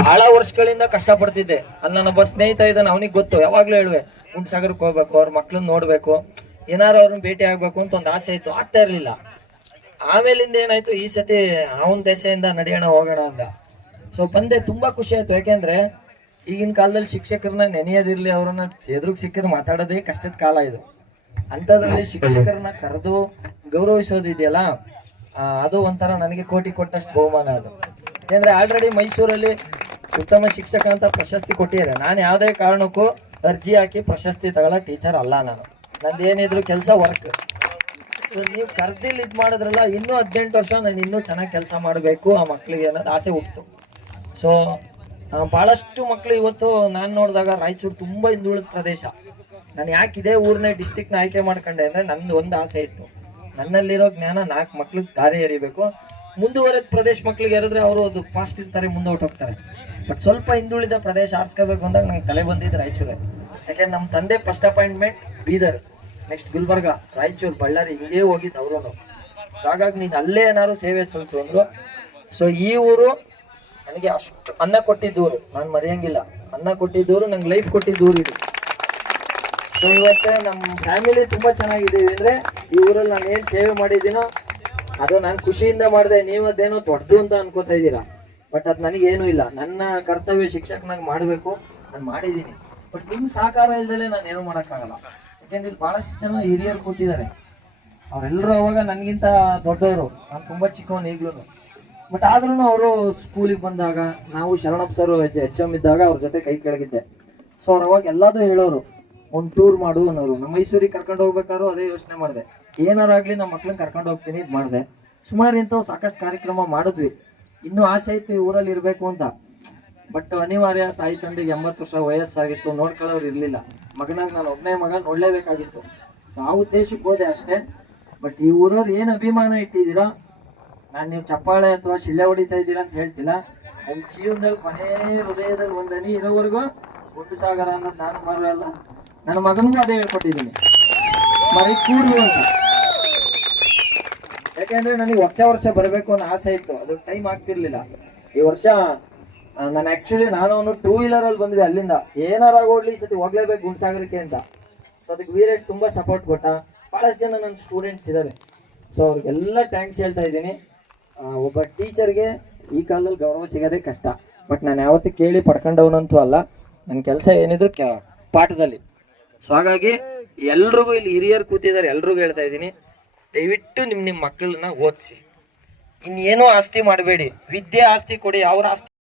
ಬಹಳ ವರ್ಷಗಳಿಂದ ಕಷ್ಟಪಡ್ತಿದ್ದೆ. ಅಲ್ಲಿ ನನ್ನೊಬ್ಬ ಸ್ನೇಹಿತ ಇದ್ದಾನೆ, ಅವನಿಗೆ ಗೊತ್ತು. ಯಾವಾಗ್ಲೂ ಹೇಳುವೆ ಗುಂಡ್ಸಾಗರಕ್ಕೆ ಹೋಗ್ಬೇಕು, ಅವ್ರ ಮಕ್ಳನ್ನ ನೋಡ್ಬೇಕು, ಏನಾರು ಅವ್ರನ್ನ ಭೇಟಿ ಆಗ್ಬೇಕು ಅಂತ ಒಂದು ಆಸೆ ಇತ್ತು, ಆಗ್ತಾ ಇರ್ಲಿಲ್ಲ. ಆಮೇಲಿಂದ ಏನಾಯ್ತು, ಈ ಸತಿ ಅವನ ದೆಸೆಯಿಂದ ನಡೆಯೋಣ ಹೋಗೋಣ ಅಂತ. ಸೊ ಬಂದೆ, ತುಂಬಾ ಖುಷಿ ಆಯ್ತು. ಯಾಕೆಂದ್ರೆ ಈಗಿನ ಕಾಲದಲ್ಲಿ ಶಿಕ್ಷಕರನ್ನ ನೆನೆಯೋದಿರ್ಲಿ, ಅವ್ರನ್ನ ಎದುರು ಸಿಕ್ಕರು ಮಾತಾಡೋದೇ ಕಷ್ಟದ ಕಾಲ ಇದು. ಅಂಥದ್ರಲ್ಲಿ ಶಿಕ್ಷಕರನ್ನ ಕರೆದು ಗೌರವಿಸೋದಿದೆಯಲ್ಲ, ಅದು ಒಂಥರ ನನಗೆ ಕೋಟಿ ಕೊಟ್ಟಷ್ಟು ಬಹುಮಾನ ಅದು. ಯಾಕೆಂದ್ರೆ ಆಲ್ರೆಡಿ ಮೈಸೂರಲ್ಲಿ ಉತ್ತಮ ಶಿಕ್ಷಕ ಅಂತ ಪ್ರಶಸ್ತಿ ಕೊಟ್ಟಿದ್ದಾರೆ. ನಾನು ಯಾವುದೇ ಕಾರಣಕ್ಕೂ ಅರ್ಜಿ ಹಾಕಿ ಪ್ರಶಸ್ತಿ ತಗೊಳ್ಳೋ ಟೀಚರ್ ಅಲ್ಲ. ನಂದೇನಿದ್ರು ಕೆಲಸ ವರ್ಕ್. ನೀವು ಕರ್ದಿಲ್ ಇದು ಮಾಡಿದ್ರಲ್ಲ, ಇನ್ನೂ 18 ವರ್ಷ ನಾನು ಇನ್ನೂ ಚೆನ್ನಾಗಿ ಕೆಲಸ ಮಾಡಬೇಕು ಆ ಮಕ್ಳಿಗೆ ಅನ್ನೋದು ಆಸೆ ಹುಟ್ಟಿತು. ಸೊ ಭಾಳಷ್ಟು ಮಕ್ಕಳು ಇವತ್ತು ನಾನು ನೋಡಿದಾಗ ರಾಯಚೂರು ತುಂಬ ಹಿಂದುಳಿದ ಪ್ರದೇಶ. ನಾನು ಯಾಕೆ ಇದೇ ಊರನ್ನೇ ಡಿಸ್ಟಿಕ್ನ ಆಯ್ಕೆ ಮಾಡ್ಕೊಂಡೆ ಅಂದರೆ ನಂದು ಒಂದು ಆಸೆ ಇತ್ತು, ನನ್ನಲ್ಲಿರೋ ಜ್ಞಾನ 4 ಮಕ್ಳಿಗೆ ದಾರಿ ಎರಿಬೇಕು. ಮುಂದುವರೆದ ಪ್ರದೇಶ ಮಕ್ಳಿಗೆ ಎರಿದ್ರೆ ಅವರು ಅದು ಫಾಸ್ಟ್ ಇರ್ತಾರೆ, ಮುಂದೆ ಹೊಟ್ಟೋಗ್ತಾರೆ. ಬಟ್ ಸ್ವಲ್ಪ ಹಿಂದುಳಿದ ಪ್ರದೇಶ ಆರಿಸ್ಕೋಬೇಕು ಅಂದಾಗ ನಂಗೆ ತಲೆ ಬಂದಿದ್ದು ರಾಯಚೂರೇ. ಯಾಕೆಂದ್ರೆ ನಮ್ಮ ತಂದೆ first appointment Bidar, next Gulbarga, Raichur, Ballari, ಹಿಂಗೇ ಹೋಗಿದ್ದು ಅವರು. ಸೊ ಹಾಗಾಗಿ ನೀನು ಅಲ್ಲೇ ಏನಾದ್ರು ಸೇವೆ ಸಲ್ಲಿಸು ಅಂದ್ರು. ಸೊ ಈ ಊರು ನನಗೆ ಅಷ್ಟು ಅನ್ನ ಕೊಟ್ಟಿದ್ದೂರು, ನಾನು ಮರೆಯಂಗಿಲ್ಲ. ಅನ್ನ ಕೊಟ್ಟಿದ್ದೂರು, ನಂಗೆ ಲೈಫ್ ಕೊಟ್ಟಿದ್ದೂರು ಇದು. ಸೊ ಇವತ್ತೇ ನಮ್ಮ ಫ್ಯಾಮಿಲಿ ತುಂಬಾ ಚೆನ್ನಾಗಿದ್ದೀವಿ ಅಂದ್ರೆ ಈ ಊರಲ್ಲಿ ನಾನು ಏನು ಸೇವೆ ಮಾಡಿದ್ದೀನೋ ಅದು ನಾನು ಖುಷಿಯಿಂದ ಮಾಡಿದೆ. ನೀವು ಅದೇನೋ ದೊಡ್ಡದು ಅಂತ ಅನ್ಕೋತಾ ಇದ್ದೀರಾ, ಬಟ್ ಅದು ನನಗೇನು ಇಲ್ಲ. ನನ್ನ ಕರ್ತವ್ಯ ಶಿಕ್ಷಕನಾಗಿ ಮಾಡಬೇಕು, ನಾನು ಮಾಡಿದ್ದೀನಿ. ಬಟ್ ನಿಮ್ಮ ಸಹಕಾರ ಇಲ್ದಲೆ ನಾನು ಏನೂ ಮಾಡೋಕ್ಕಾಗಲ್ಲ. ಯಾಕೆಂದ್ರೆ ಇಲ್ಲಿ ಭಾಳಷ್ಟು ಜನ ಹಿರಿಯರು ಕೂತಿದ್ದಾರೆ, ಅವರೆಲ್ಲರೂ ಅವಾಗ ನನಗಿಂತ ದೊಡ್ಡವರು, ನಾನು ತುಂಬ ಚಿಕ್ಕವನು ಈಗಲೂ. ಬಟ್ ಆದ್ರೂ ಅವರು ಸ್ಕೂಲಿಗೆ ಬಂದಾಗ, ನಾವು ಶರಣಪ್ಪ ಸರ್ HM ಇದ್ದಾಗ ಅವ್ರ ಜೊತೆ ಕೈ ಕೆಳಗಿದ್ದೆ. ಸೊ ಅವ್ರು ಅವಾಗ ಎಲ್ಲದೂ ಹೇಳೋರು, ಒಂದು ಟೂರ್ ಮಾಡು ಅನ್ನೋರು. ನಮ್ಮ ಮೈಸೂರಿಗೆ ಕರ್ಕೊಂಡು ಹೋಗ್ಬೇಕಾದ್ರು ಅದೇ ಯೋಚನೆ ಮಾಡಿದೆ, ಏನಾರಾಗ್ಲಿ ನಮ್ಮ ಮಕ್ಳನ್ನ ಕರ್ಕೊಂಡು ಹೋಗ್ತೀನಿ ಇದು ಮಾಡಿದೆ. ಸುಮಾರು ಇಂಥವು ಸಾಕಷ್ಟು ಕಾರ್ಯಕ್ರಮ ಮಾಡಿದ್ವಿ. ಇನ್ನೂ ಆಸೆ ಇತ್ತು ಈ ಊರಲ್ಲಿ ಇರಬೇಕು ಅಂತ. ಬಟ್ ಅನಿವಾರ್ಯ, ತಾಯಿ ತಂದೆಗೆ 80 ವರ್ಷ ವಯಸ್ಸಾಗಿತ್ತು, ನೋಡ್ಕೊಳ್ಳೋರು ಇರಲಿಲ್ಲ. ಮಗನಾಗ ನಾನು ಒಬ್ಬನೇ ಮಗ, ನೋಡಲೇಬೇಕಾಗಿತ್ತು. ಆ ಉದ್ದೇಶಕ್ಕೆ ಹೋದೆ ಅಷ್ಟೇ. ಬಟ್ ಈ ಊರವ್ರು ಏನು ಅಭಿಮಾನ ಇಟ್ಟಿದ್ದೀರಾ, ನಾನು ನೀವು ಚಪ್ಪಾಳೆ ಅಥವಾ ಶಿಳ್ಳೆ ಹೊಡಿತಾ ಇದ್ದೀರಾ ಅಂತ ಹೇಳ್ತಿಲ್ಲ. ನನ್ನ ಜೀವನದಲ್ಲಿ ಕೊನೆ ಹೃದಯದಲ್ಲಿ ಒಂದು ಹನಿ ಇರೋವರೆಗೂ ಗುಂಡುಸಾಗರ ಅನ್ನೋದು ನಾನು ಮರಲ್ಲ. ನನ್ನ ಮಗನಿಗೂ ಅದೇ ಹೇಳ್ಕೊಟ್ಟಿದ್ದೀನಿ, ಮರಿ ಕೂಡು ಅಂತ. ಯಾಕೆಂದ್ರೆ ನನಗೆ ವರ್ಷ ಬರಬೇಕು ಅನ್ನೋ ಆಸೆ ಇತ್ತು, ಅದು ಟೈಮ್ ಆಗ್ತಿರ್ಲಿಲ್ಲ. ಈ ವರ್ಷ ನಾನು ಅವನು 2 ವೀಲರಲ್ಲಿ ಬಂದ್ವಿ ಅಲ್ಲಿಂದ. ಏನಾರಾಗೋಡ್ಲಿ ಈ ಸತಿ ಹೋಗ್ಲೇಬೇಕು ಗುಂಡ್ಸಾಗರಕ್ಕೆ ಅಂತ. ಸೊ ಅದಕ್ಕೆ ವೀರೇಶ್ ತುಂಬಾ ಸಪೋರ್ಟ್ ಕೊಟ್ಟ. ಬಹಳಷ್ಟು ಜನ ನನ್ನ ಸ್ಟೂಡೆಂಟ್ಸ್ ಇದ್ದಾರೆ. ಸೊ ಅವ್ರಿಗೆಲ್ಲ ಥ್ಯಾಂಕ್ಸ್ ಹೇಳ್ತಾ ಇದ್ದೀನಿ. ಒಬ್ಬ ಟೀಚರ್ಗೆ ಈ ಕಾಲದಲ್ಲಿ ಗೌರವ ಸಿಗೋದೇ ಕಷ್ಟ. ಬಟ್ ನಾನು ಯಾವತ್ತೂ ಕೇಳಿ ಪಡ್ಕೊಂಡವನಂತೂ ಅಲ್ಲ. ನನ್ನ ಕೆಲಸ ಏನಿದ್ರು ಪಾಠದಲ್ಲಿ. ಸೊ ಹಾಗಾಗಿ ಎಲ್ರಿಗೂ, ಇಲ್ಲಿ ಹಿರಿಯರು ಕೂತಿದ್ದಾರೆ, ಎಲ್ರಿಗೂ ಹೇಳ್ತಾ ಇದ್ದೀನಿ, ದಯವಿಟ್ಟು ನಿಮ್ಮ ಮಕ್ಕಳನ್ನ ಓದಿಸಿ. ಇನ್ನೇನೋ ಆಸ್ತಿ ಮಾಡಬೇಡಿ, ವಿದ್ಯೆ ಆಸ್ತಿ ಕೊಡಿ. ಅವ್ರ ಆಸ್ತಿ